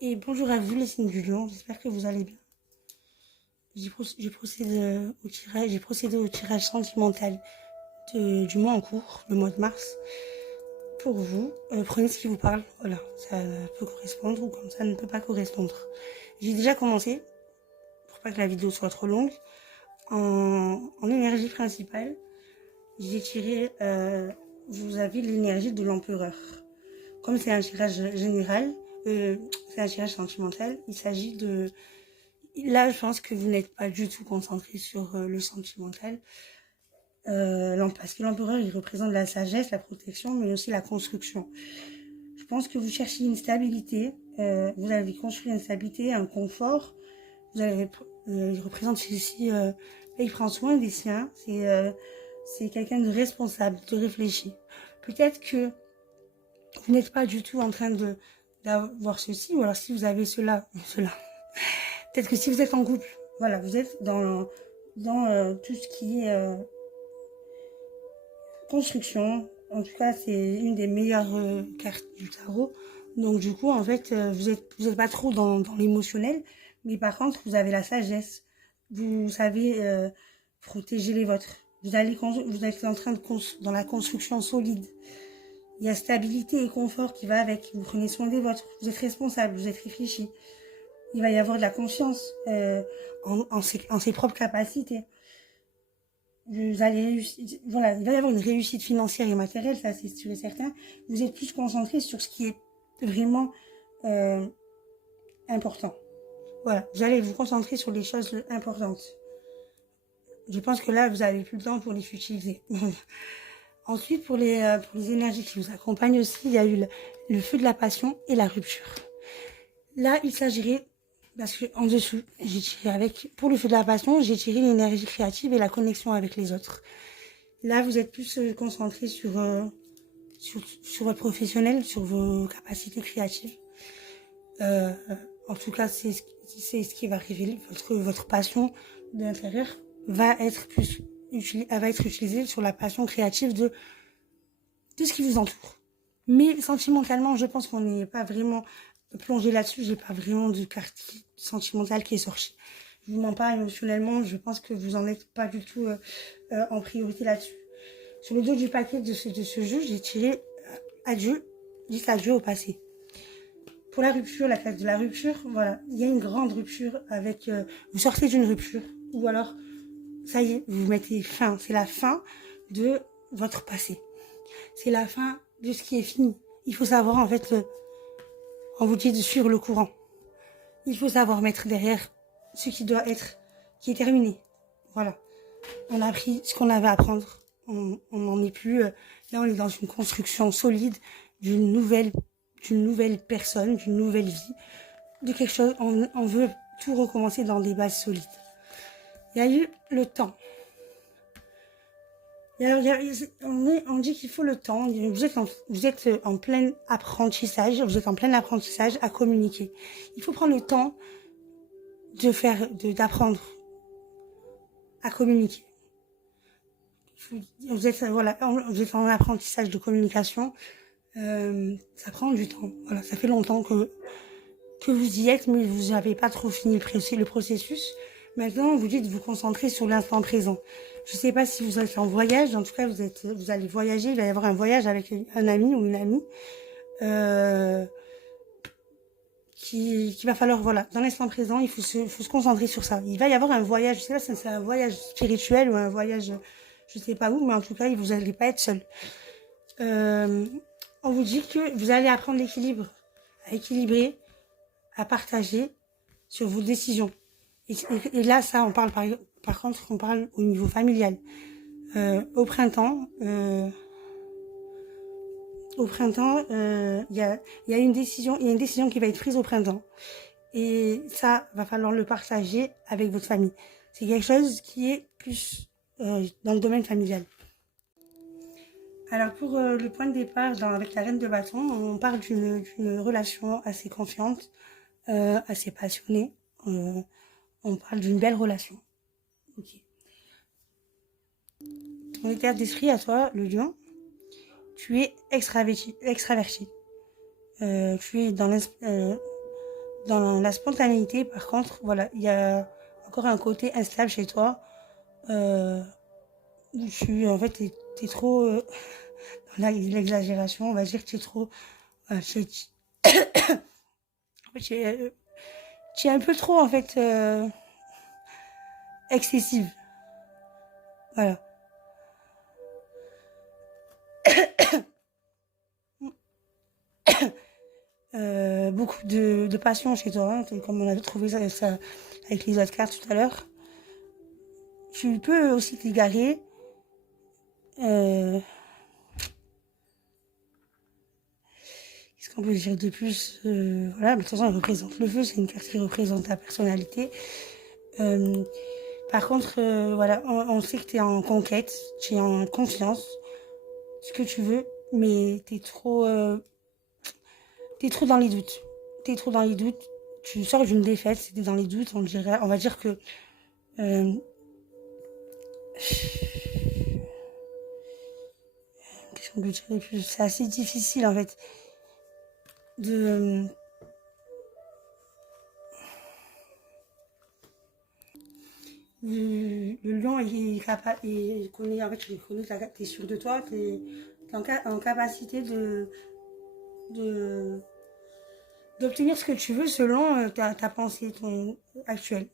Et bonjour à vous les signes du lion, j'espère que vous allez bien. J'ai procédé au tirage sentimental du mois en cours, le mois de mars. Pour vous, prenez ce qui vous parle, voilà, ça peut correspondre ou comme ça ne peut pas correspondre. J'ai déjà commencé, pour pas que la vidéo soit trop longue, en énergie principale, j'ai tiré, vous avez l'énergie de l'empereur. Comme c'est un tirage général, c'est un tirage sentimental, il s'agit de... Là, je pense que vous n'êtes pas du tout concentré sur le sentimental. Parce que l'empereur, il représente la sagesse, la protection, mais aussi la construction. Je pense que vous cherchez une stabilité. Vous avez construit une stabilité, un confort. Il représente ici... il prend soin des siens. C'est quelqu'un de responsable, de réfléchi. Peut-être que vous n'êtes pas du tout en train d'avoir ceci, ou alors si vous avez cela. Peut-être que si vous êtes en couple, voilà, vous êtes dans tout ce qui est construction. En tout cas, c'est une des meilleures cartes du tarot. Donc du coup, en fait, vous êtes pas trop dans l'émotionnel, mais par contre, vous avez la sagesse. Vous savez protéger les vôtres. Vous êtes en train dans la construction solide. Il y a stabilité et confort qui va avec. Vous prenez soin des vôtres. Vous êtes responsable, vous êtes réfléchi. Il va y avoir de la confiance en ses propres capacités. Vous allez réussir, voilà, il va y avoir une réussite financière et matérielle, ça c'est sûr et certain. Vous êtes plus concentré sur ce qui est vraiment important. Voilà, vous allez vous concentrer sur les choses importantes. Je pense que là, vous n'avez plus le temps pour les utiliser. Ensuite, pour les énergies qui vous accompagnent aussi, il y a eu le feu de la passion et la rupture. Là, il s'agirait, parce que en dessous, j'ai tiré pour le feu de la passion, j'ai tiré l'énergie créative et la connexion avec les autres. Là, vous êtes plus concentré sur votre professionnel, sur vos capacités créatives. En tout cas, c'est ce qui va révéler votre passion de l'intérieur va être utilisée sur la passion créative de ce qui vous entoure. Mais sentimentalement, je pense qu'on n'est pas vraiment plongé là-dessus. J'ai pas vraiment de carte sentimentale qui est sortie. Je vous mens pas émotionnellement. Je pense que vous en êtes pas du tout en priorité là-dessus. Sur le dos du paquet de ce jeu, j'ai tiré adieu, dites adieu au passé. Pour la rupture, la carte de la rupture, voilà, il y a une grande rupture avec... vous sortez d'une rupture, ou alors, ça y est, vous mettez fin. C'est la fin de votre passé. C'est la fin de ce qui est fini. Il faut savoir, en fait, on vous dit de suivre le courant. Il faut savoir mettre derrière ce qui doit être, qui est terminé. Voilà. On a appris ce qu'on avait à apprendre. On n'en est plus... là, on est dans une construction solide d'une nouvelle personne, d'une nouvelle vie, de quelque chose. On veut tout recommencer dans des bases solides. Il y a eu le temps. Et alors, on dit qu'il faut le temps. Vous êtes en plein apprentissage. Vous êtes en plein apprentissage à communiquer. Il faut prendre le temps d'apprendre à communiquer. Vous êtes en apprentissage de communication. Ça prend du temps. Voilà, ça fait longtemps que vous y êtes, mais vous n'avez pas trop fini le processus. Maintenant, vous dites de vous concentrer sur l'instant présent. Je ne sais pas si vous êtes en voyage. En tout cas, vous allez voyager. Il va y avoir un voyage avec un ami ou une amie qui va falloir, voilà, dans l'instant présent, il faut se concentrer sur ça. Il va y avoir un voyage. Je ne sais pas si c'est un voyage spirituel ou un voyage, je ne sais pas où, mais en tout cas, vous n'allez pas être seul. On vous dit que vous allez apprendre l'équilibre, à équilibrer, à partager sur vos décisions. Et là, ça, on parle par contre, on parle au niveau familial. Au printemps, il y a une décision qui va être prise au printemps. Et ça, va falloir le partager avec votre famille. C'est quelque chose qui est plus dans le domaine familial. Alors pour le point de départ avec la reine de bâton, on parle d'une relation assez confiante, assez passionnée. On parle d'une belle relation. Ok. Ton état d'esprit à toi, le lion, tu es extraverti. Tu es dans la spontanéité, par contre, voilà, il y a encore un côté instable chez toi, où en fait, t'es trop, dans l'exagération, on va dire que tu es trop, en fait, tu es un peu trop, en fait, excessive. Voilà. Beaucoup de passion chez toi, hein, comme on avait trouvé ça avec les autres cartes tout à l'heure. Tu peux aussi t'égarer. Qu'est-ce qu'on peut dire de plus? Voilà, mais de toute façon, elle représente le feu, c'est une carte qui représente ta personnalité. Par contre, voilà, on sait que tu es en conquête, tu es en confiance, ce que tu veux, mais t'es trop dans les doutes. T'es trop dans les doutes. Tu sors d'une défaite, t'es dans les doutes, on va dire que euh, qu'est-ce qu'on peut dire de plus? C'est assez difficile en fait de le lion il est capable, il connaît, en fait, il connaît, t'es sûr de toi, t'es en capacité de d'obtenir ce que tu veux selon ta pensée actuelle.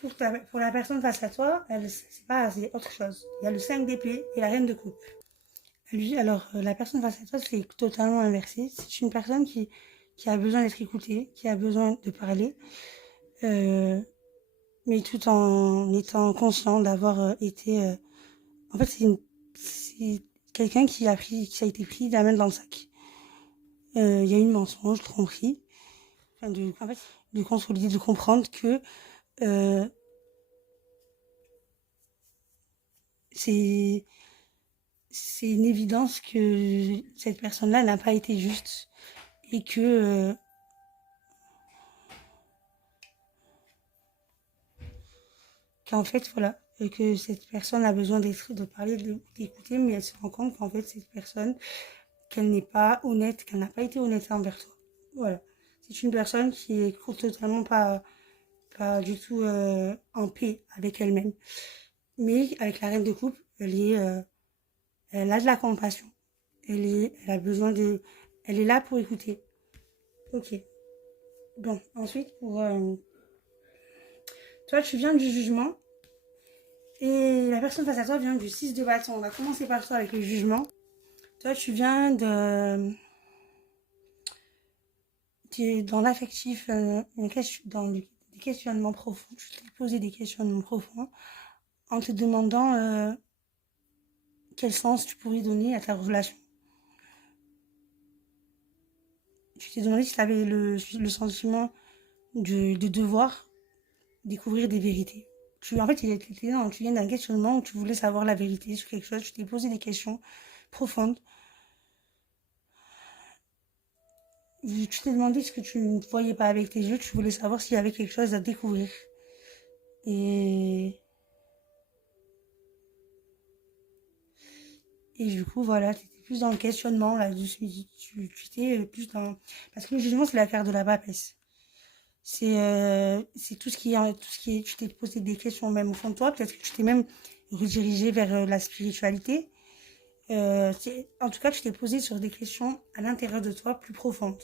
Pour la personne face à toi, c'est autre chose. Il y a le 5 d'épée et la reine de coupe. Lui, alors, la personne face à toi, c'est totalement inversé. C'est une personne qui a besoin d'être écoutée, qui a besoin de parler, euh, mais tout en étant conscient d'avoir été... en fait, c'est quelqu'un qui a été pris la main dans le sac. Il y a eu une mensonge, tromperie, enfin en fait, de consolider, de comprendre que euh, c'est c'est une évidence que cette personne-là n'a pas été juste et que qu'en fait voilà que cette personne a besoin de parler, d'écouter, mais elle se rend compte qu'en fait cette personne qu'elle n'est pas honnête, qu'elle n'a pas été honnête envers toi. Voilà, c'est une personne qui est totalement pas du tout en paix avec elle-même. Mais avec la reine de coupe, elle a de la compassion. Elle a besoin elle est là pour écouter. Ok. Bon, ensuite, toi, tu viens du jugement et la personne face à toi vient du 6 de bâton. On va commencer par toi avec le jugement. Toi, tu viens tu es dans l'affectif, dans des questionnements profonds. Tu t'es posé des questionnements profonds en te demandant quel sens tu pourrais donner à ta relation. Tu t'es demandé si tu avais le sentiment de devoir découvrir des vérités. En fait, tu viens d'un questionnement où tu voulais savoir la vérité sur quelque chose, tu t'es posé des questions profondes. Tu t'es demandé ce que tu ne voyais pas avec tes yeux, tu voulais savoir s'il y avait quelque chose à découvrir. Et, et du coup, voilà, tu étais plus dans le questionnement, là, tu étais plus dans... Parce que le jugement, c'est l'affaire de la papesse. C'est tu t'es posé des questions même au fond de toi, peut-être que tu t'es même redirigé vers la spiritualité. En tout cas, tu t'es posé sur des questions à l'intérieur de toi plus profondes.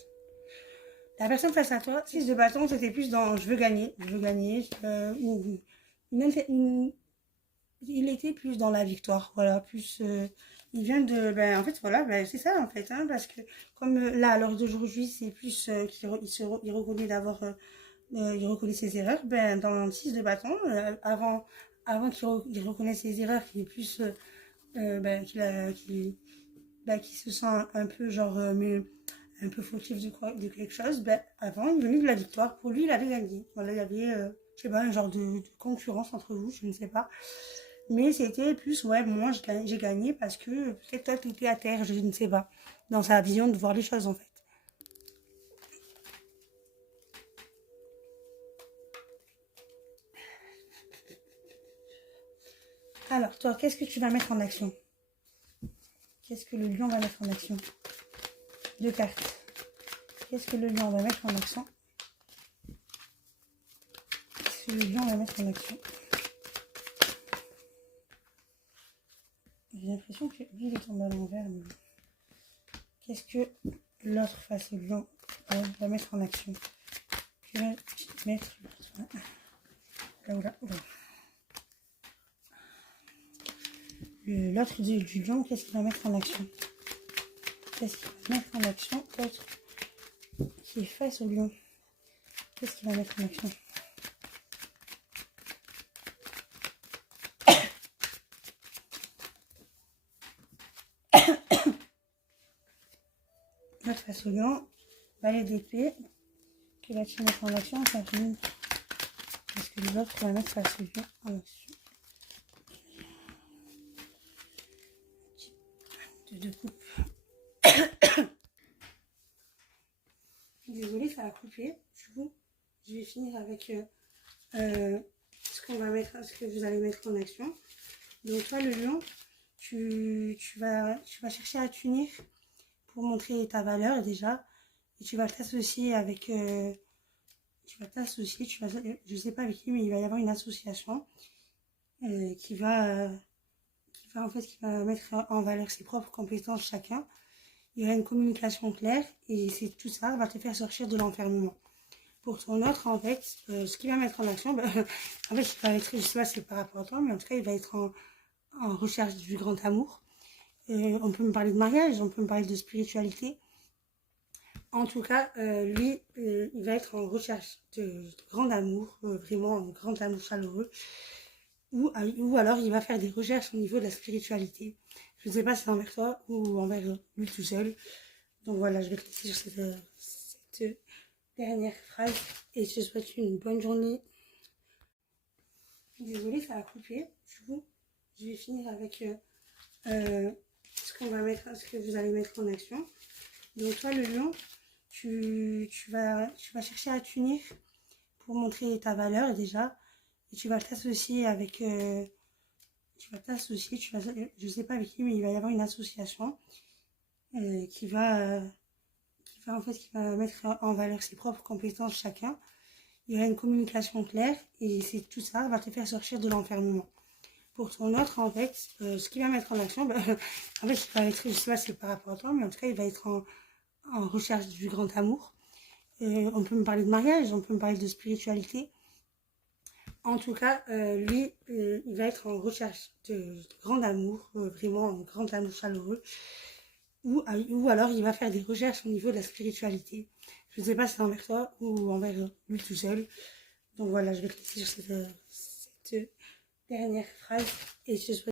La personne face à toi, 6 de bâton, c'était plus dans je veux gagner, il était plus dans la victoire, voilà, plus, il vient en fait, voilà, c'est ça, en fait, hein, parce que, comme là, à l'heure d'aujourd'hui, c'est plus il reconnaît il reconnaît ses erreurs, dans le 6 de bâton, avant il reconnaisse ses erreurs, qu'il est plus, qu'il se sent un peu, genre, un peu fautif de quelque chose, avant, il venait de la victoire. Pour lui, il avait gagné. Voilà, il y avait, je sais pas, un genre de concurrence entre vous, je ne sais pas. Mais c'était plus, ouais, moi, j'ai gagné parce que peut-être toi, tu étais à terre, je ne sais pas. Dans sa vision de voir les choses, en fait. Alors, toi, qu'est-ce que tu vas mettre en action? Qu'est-ce que le lion va mettre en action? Deux cartes. Qu'est-ce que le lion va mettre en action que le lion va mettre en action? J'ai l'impression que lui, il est tombé à l'envers. Mais... qu'est-ce que l'autre face au lion va mettre en action? Je vais mettre là. L'autre du lion, qu'est-ce qu'il va mettre en action? Qu'est-ce qu'il va mettre en action? L'autre qui est face au lion, qu'est-ce qu'il va mettre en action? L'autre face au lion, valet d'épée, que va-t-il mettre en action? Parce que l'autre va mettre face au lion en action. De coupe. Désolée, ça a coupé. Du coup, je vais finir avec ce qu'on va mettre, ce que vous allez mettre en action. Donc toi, le lion, tu vas chercher à t'unir pour montrer ta valeur déjà, et tu vas t'associer avec, je sais pas avec qui, mais il va y avoir une association qui va mettre en valeur ses propres compétences chacun. Il y aura une communication claire et c'est tout ça va te faire sortir de l'enfermement. Pour ton autre, en fait, ce qu'il va mettre en action, en fait, il va être, je sais pas si c'est par rapport à toi, mais en tout cas, il va être en recherche du grand amour. On peut me parler de mariage, on peut me parler de spiritualité. En tout cas, lui, il va être en recherche de grand amour, vraiment un grand amour chaleureux. Ou alors il va faire des recherches au niveau de la spiritualité. Je ne sais pas si c'est envers toi ou envers lui tout seul. Donc voilà, je vais te laisser sur cette dernière phrase et je te souhaite une bonne journée. Désolée, ça a coupé. Du coup, je vais finir avec ce que vous allez mettre en action. Donc toi, le lion, tu vas chercher à t'unir pour montrer ta valeur déjà. Et tu vas t'associer avec, je sais pas avec qui, mais il va y avoir une association qui va mettre en valeur ses propres compétences chacun. Il y aura une communication claire et c'est tout ça va te faire sortir de l'enfermement. Pour ton autre, en fait, ce qu'il va mettre en action, en fait, il va être, je sais pas si c'est par rapport à toi, mais en tout cas, il va être en recherche du grand amour. On peut me parler de mariage, on peut me parler de spiritualité. En tout cas, lui, il va être en recherche de grand amour, vraiment un grand amour chaleureux. Ou alors il va faire des recherches au niveau de la spiritualité. Je ne sais pas si c'est envers toi ou envers lui tout seul. Donc voilà, je vais te laisser sur cette dernière phrase et je te souhaite